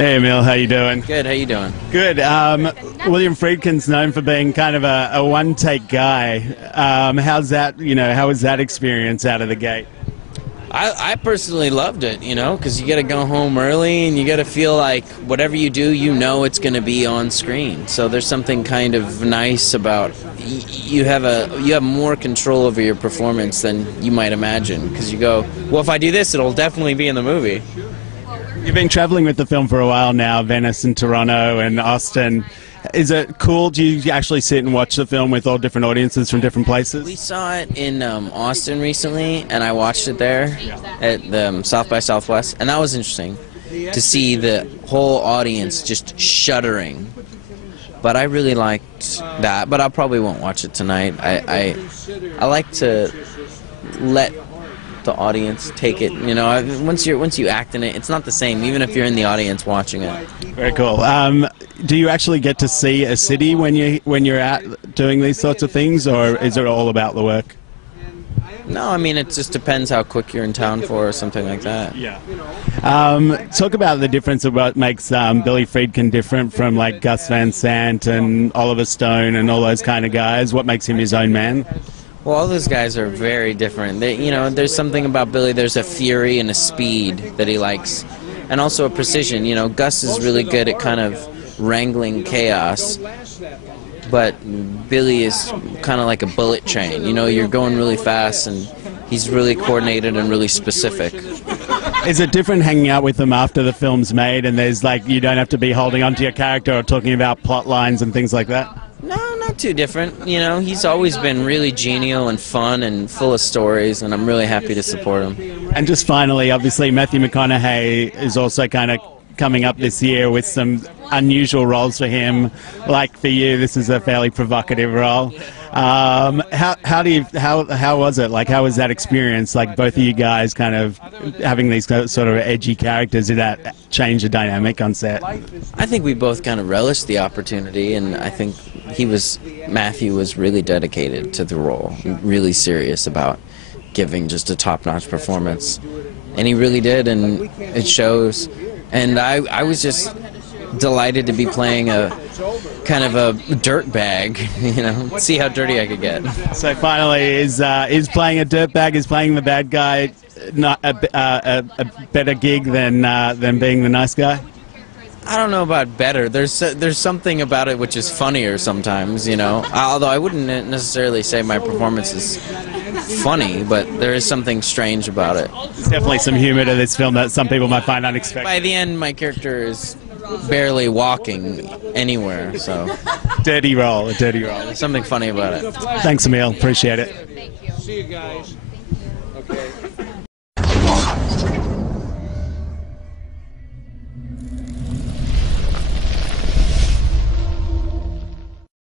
Hey Emile, how you doing? Good, how you doing? Good. William Friedkin's known for being kind of a one-take guy. How's that, how was that experience out of the gate? I personally loved it, because you got to go home early and you got to feel like whatever you do, it's going to be on screen. So there's something kind of nice about you have more control over your performance than you might imagine, because you go, well, if I do this, it'll definitely be in the movie. You've been traveling with the film for a while now, Venice and Toronto and Austin. Is it cool? Do you actually sit and watch the film with all different audiences from different places? We saw it in Austin recently, and I watched it there at the South by Southwest, and that was interesting to see the whole audience just shuddering. But I really liked that, but I probably won't watch it tonight. I like to let the audience take it. Once you act in it, it's not the same, even if you're in the audience watching it. Very cool. Do you actually get to see a city when you're out doing these sorts of things, or is it all about the work? No, I mean, it just depends how quick you're in town for, or something like that. Yeah. Talk about the difference of what makes Billy Friedkin different from like Gus Van Sant and Oliver Stone and all those kind of guys. What makes him his own man? Well, all those guys are very different. There's something about Billy. There's a fury and a speed that he likes, and also a precision. Gus is really good at kind of wrangling chaos, but Billy is kind of like a bullet train. You're going really fast, and he's really coordinated and really specific. Is it different hanging out with them after the film's made, and there's like you don't have to be holding onto your character or talking about plot lines and things like that? No, not too different. He's always been really genial and fun and full of stories, and I'm really happy to support him. And just finally, obviously, Matthew McConaughey is also kind of coming up this year with some unusual roles for him. Like for you, this is a fairly provocative role. How was it? Like, how was that experience? Like, both of you guys kind of having these sort of edgy characters, did that change the dynamic on set? I think we both kind of relished the opportunity, and I think Matthew was really dedicated to the role, really serious about giving just a top-notch performance. And he really did, and it shows. And I was just delighted to be playing a kind of a dirt bag, see how dirty I could get. So finally, is playing a dirt bag, is playing the bad guy not a better gig than being the nice guy? I don't know about better. There's something about it which is funnier sometimes, Although I wouldn't necessarily say my performance is funny, but there is something strange about it. There's definitely some humor to this film that some people might find unexpected. By the end, my character is barely walking anywhere, so... a dirty role. There's something funny about it. Thanks, Emile. Appreciate it. Thank you. See you guys.